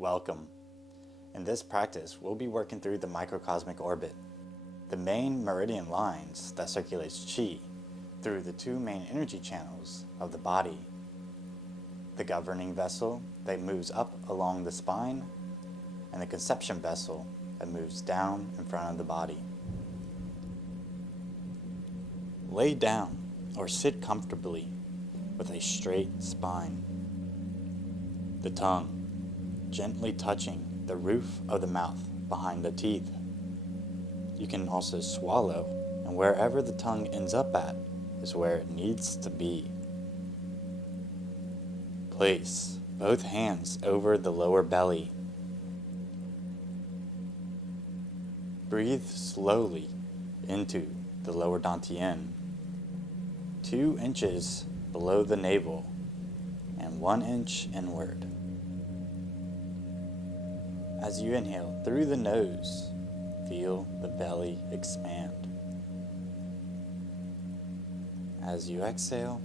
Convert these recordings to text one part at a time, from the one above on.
Welcome. In this practice, we'll be working through the microcosmic orbit, the main meridian lines that circulates chi through the two main energy channels of the body, the governing vessel that moves up along the spine, and the conception vessel that moves down in front of the body. Lay down or sit comfortably with a straight spine. The tongue gently touching the roof of the mouth behind the teeth. You can also swallow, and wherever the tongue ends up at is where it needs to be. Place both hands over the lower belly. Breathe slowly into the lower dantian, 2 inches below the navel and 1 inch inward. As you inhale through the nose, feel the belly expand. As you exhale,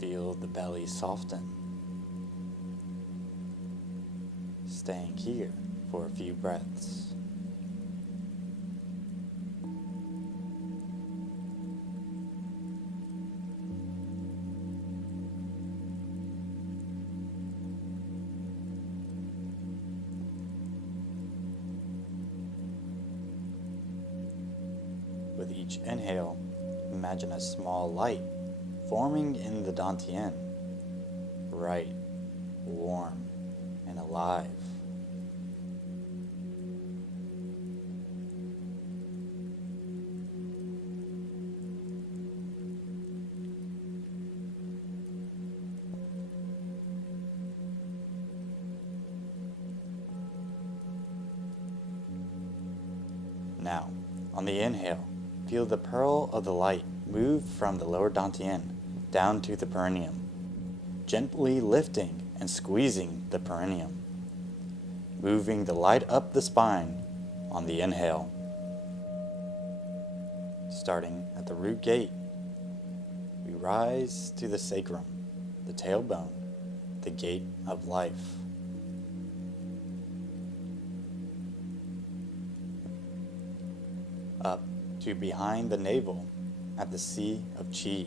feel the belly soften. Staying here for a few breaths. With each inhale, imagine a small light forming in the dantian, bright, warm, and alive. Now, on the inhale, feel the pearl of the light move from the lower dantian down to the perineum, gently lifting and squeezing the perineum, moving the light up the spine on the inhale. Starting at the root gate, we rise to the sacrum, the tailbone, the gate of life. Up to behind the navel at the sea of chi.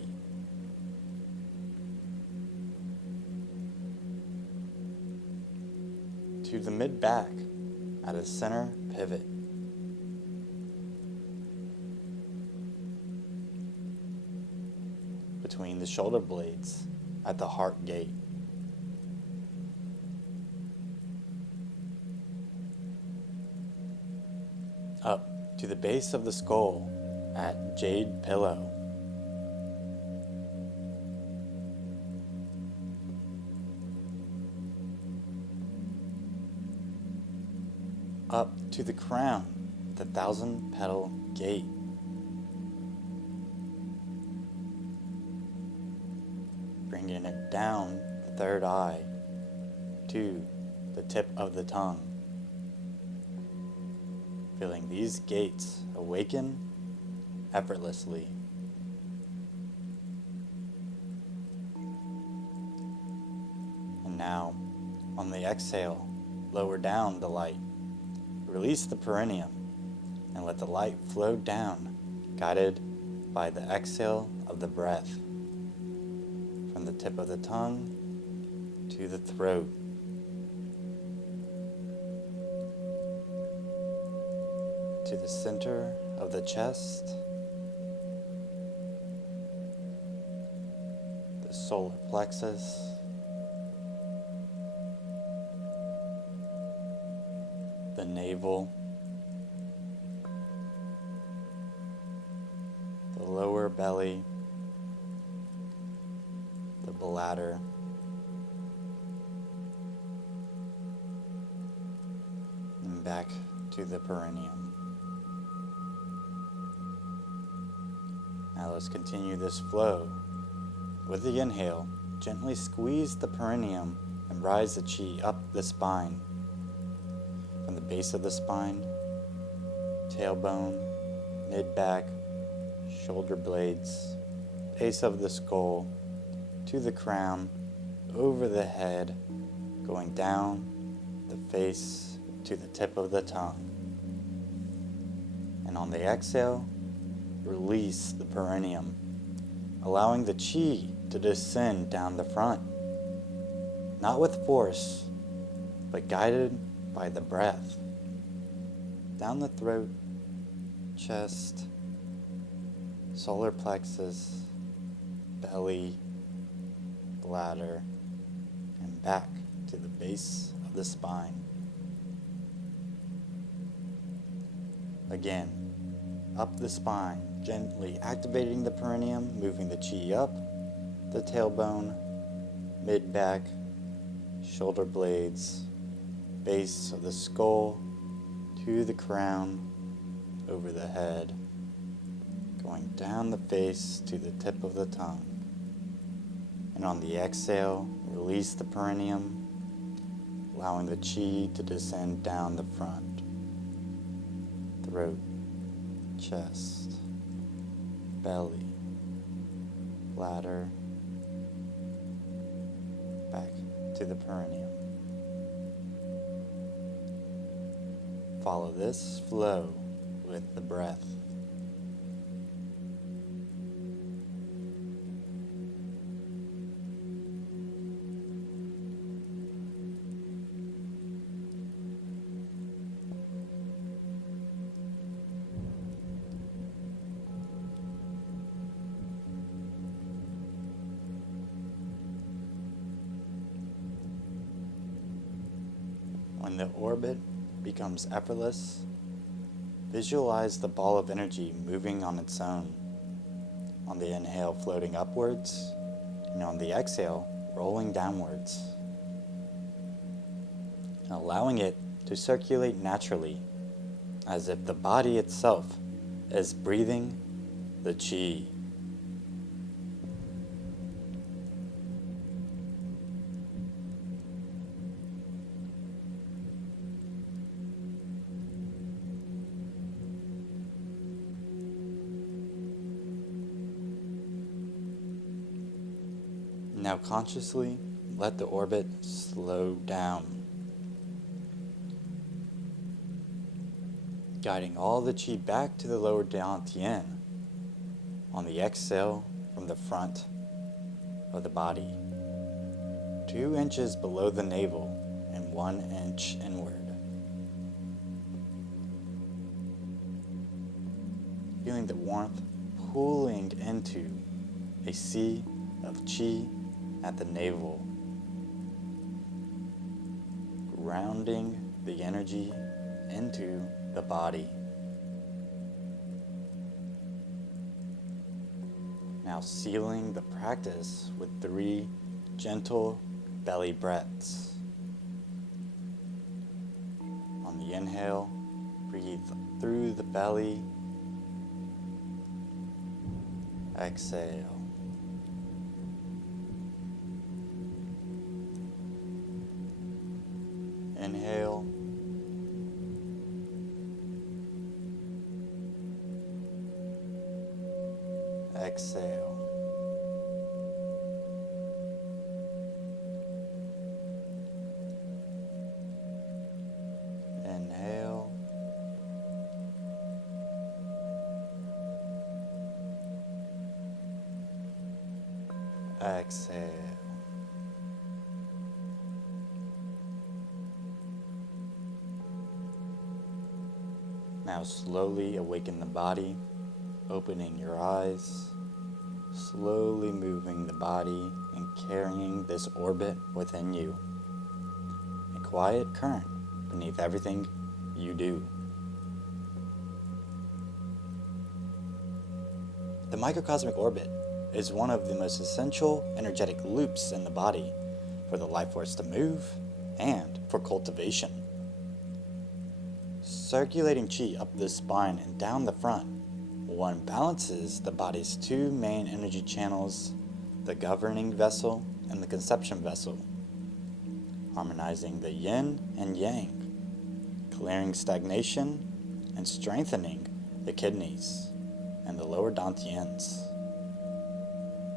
To the mid-back at a center pivot. Between the shoulder blades at the heart gate. Up to the base of the skull at jade pillow. Up to the crown, the 1,000-petal gate. Bringing it down the third eye to the tip of the tongue. Feeling these gates awaken effortlessly. And now, on the exhale, lower down the light. Release the perineum and let the light flow down, guided by the exhale of the breath. From the tip of the tongue to the throat. To the center of the chest, the solar plexus, the navel, the lower belly, the bladder, and back to the perineum. Now let's continue this flow. With the inhale, gently squeeze the perineum and rise the chi up the spine. From the base of the spine, tailbone, mid-back, shoulder blades, base of the skull, to the crown, over the head, going down the face to the tip of the tongue. And on the exhale, release the perineum, allowing the chi to descend down the front, not with force, but guided by the breath. Down the throat, chest, solar plexus, belly, bladder, and back to the base of the spine. Again, up the spine, gently activating the perineum, moving the chi up the tailbone, mid-back, shoulder blades, base of the skull, to the crown, over the head, going down the face to the tip of the tongue. And on the exhale, release the perineum, allowing the chi to descend down the front, throat, chest, belly, bladder, back to the perineum. Follow this flow with the breath. When the orbit becomes effortless, visualize the ball of energy moving on its own. On the inhale, floating upwards, and on the exhale, rolling downwards, and allowing it to circulate naturally, as if the body itself is breathing the chi. Now consciously let the orbit slow down, guiding all the chi back to the lower dantian on the exhale from the front of the body, 2 inches below the navel and 1 inch inward. Feeling the warmth pooling into a sea of chi at the navel, grounding the energy into the body. Now sealing the practice with 3 gentle belly breaths. On the inhale, breathe through the belly. Exhale. Inhale. Exhale. Inhale. Exhale. Now slowly awaken the body, opening your eyes, slowly moving the body and carrying this orbit within you. A quiet current beneath everything you do. The microcosmic orbit is one of the most essential energetic loops in the body for the life force to move and for cultivation. Circulating chi up the spine and down the front, one balances the body's 2 main energy channels, the governing vessel and the conception vessel, harmonizing the yin and yang, clearing stagnation and strengthening the kidneys and the lower dantians,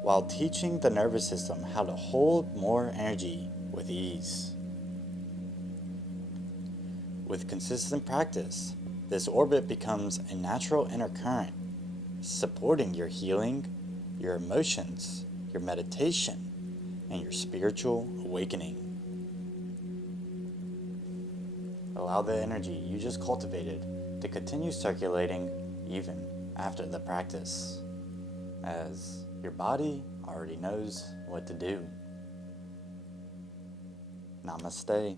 while teaching the nervous system how to hold more energy with ease. With consistent practice, this orbit becomes a natural inner current, supporting your healing, your emotions, your meditation, and your spiritual awakening. Allow the energy you just cultivated to continue circulating even after the practice, as your body already knows what to do. Namaste.